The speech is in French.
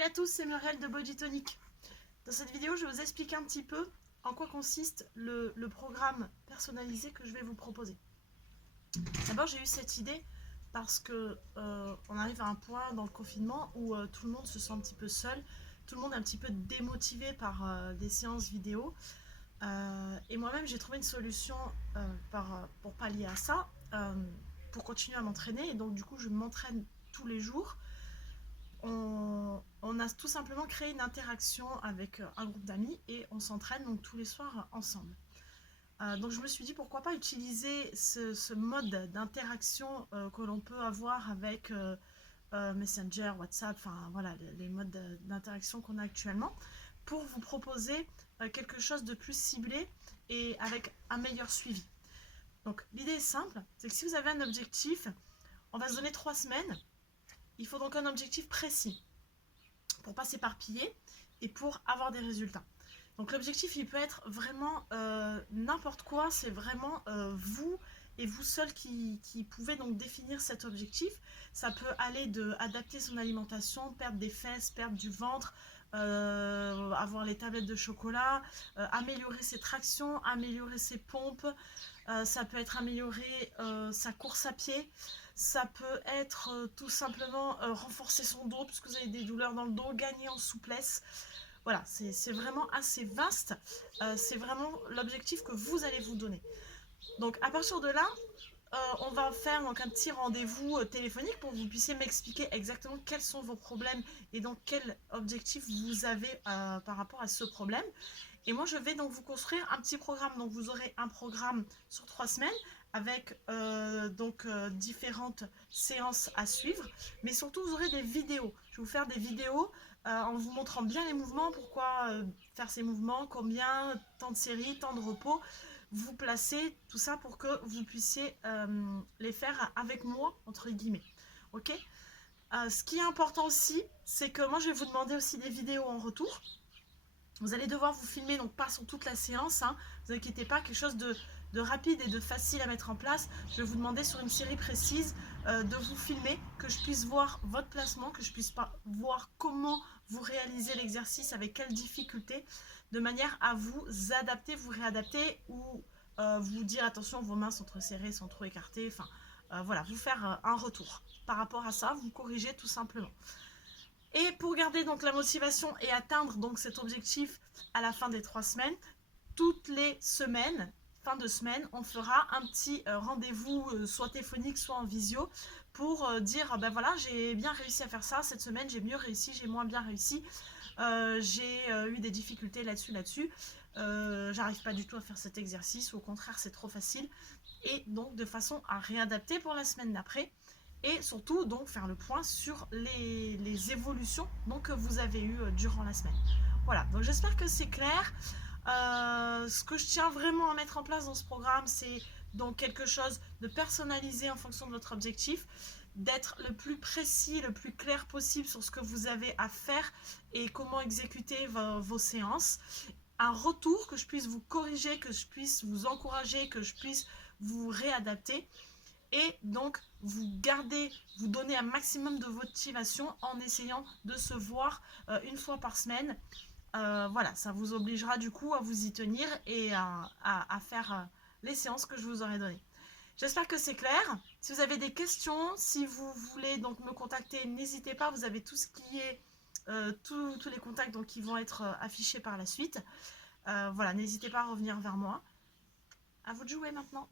Salut à tous, c'est Muriel de Body Tonic. Dans cette vidéo, je vais vous expliquer un petit peu en quoi consiste le programme personnalisé que je vais vous proposer. D'abord, j'ai eu cette idée parce que on arrive à un point dans le confinement où tout le monde se sent un petit peu seul, tout le monde est un petit peu démotivé par des séances vidéo. Et moi-même, j'ai trouvé une solution pour pallier à ça, pour continuer à m'entraîner. Et donc, du coup, je m'entraîne tous les jours. On a tout simplement créé une interaction avec un groupe d'amis et on s'entraîne donc tous les soirs ensemble. Donc je me suis dit pourquoi pas utiliser ce mode d'interaction que l'on peut avoir avec Messenger, WhatsApp, enfin voilà les modes d'interaction qu'on a actuellement pour vous proposer quelque chose de plus ciblé et avec un meilleur suivi. Donc l'idée est simple, c'est que si vous avez un objectif, on va se donner 3 semaines. Il faut donc un objectif précis pour ne pas s'éparpiller et pour avoir des résultats. Donc l'objectif, il peut être vraiment n'importe quoi, c'est vraiment vous et vous seul qui pouvez donc définir cet objectif. Ça peut aller de adapter son alimentation, perdre des fesses, perdre du ventre, avoir les tablettes de chocolat, améliorer ses tractions, améliorer ses pompes, ça peut être améliorer sa course à pied, ça peut être tout simplement renforcer son dos puisque vous avez des douleurs dans le dos, gagner en souplesse. Voilà, c'est vraiment assez vaste, c'est vraiment l'objectif que vous allez vous donner. Donc à partir de là, on va faire donc un petit rendez-vous téléphonique pour que vous puissiez m'expliquer exactement quels sont vos problèmes et donc quel objectif vous avez par rapport à ce problème. Et moi, je vais donc vous construire un petit programme. Donc, vous aurez un programme sur 3 semaines avec différentes séances à suivre. Mais surtout, vous aurez des vidéos. Je vais vous faire des vidéos en vous montrant bien les mouvements, pourquoi faire ces mouvements, combien, tant de séries, tant de repos. Vous placez tout ça pour que vous puissiez les faire avec moi, entre guillemets. Ok. Ce qui est important aussi, c'est que moi, je vais vous demander aussi des vidéos en retour. Vous allez devoir vous filmer, donc pas sur toute la séance, hein. Vous inquiétez pas, quelque chose de rapide et de facile à mettre en place. Je vais vous demander sur une série précise de vous filmer, que je puisse voir votre placement, que je puisse voir comment vous réalisez l'exercice, avec quelles difficultés, de manière à vous adapter, vous réadapter ou vous dire attention, vos mains sont trop serrées, sont trop écartées, enfin voilà, vous faire un retour. Par rapport à ça, vous corrigez tout simplement. Et pour garder donc la motivation et atteindre donc cet objectif à la fin des 3 semaines, toutes les semaines, fin de semaine, on fera un petit rendez-vous, soit téléphonique, soit en visio, pour dire ben voilà, j'ai bien réussi à faire ça cette semaine, j'ai mieux réussi, j'ai moins bien réussi, j'ai eu des difficultés là-dessus, j'arrive pas du tout à faire cet exercice, ou au contraire c'est trop facile, et donc de façon à réadapter pour la semaine d'après. Et surtout donc faire le point sur les évolutions donc, que vous avez eues durant la semaine. Voilà, donc j'espère que c'est clair. Ce que je tiens vraiment à mettre en place dans ce programme, c'est donc quelque chose de personnalisé en fonction de votre objectif, d'être le plus précis, le plus clair possible sur ce que vous avez à faire et comment exécuter vos séances. Un retour, que je puisse vous corriger, que je puisse vous encourager, que je puisse vous réadapter. Et donc vous donner un maximum de motivation en essayant de se voir une fois par semaine. Voilà, ça vous obligera du coup à vous y tenir et à faire les séances que je vous aurai données. J'espère que c'est clair. Si vous avez des questions, si vous voulez donc me contacter, n'hésitez pas, vous avez tout ce qui est tous les contacts donc, qui vont être affichés par la suite. Voilà, n'hésitez pas à revenir vers moi. À vous de jouer maintenant.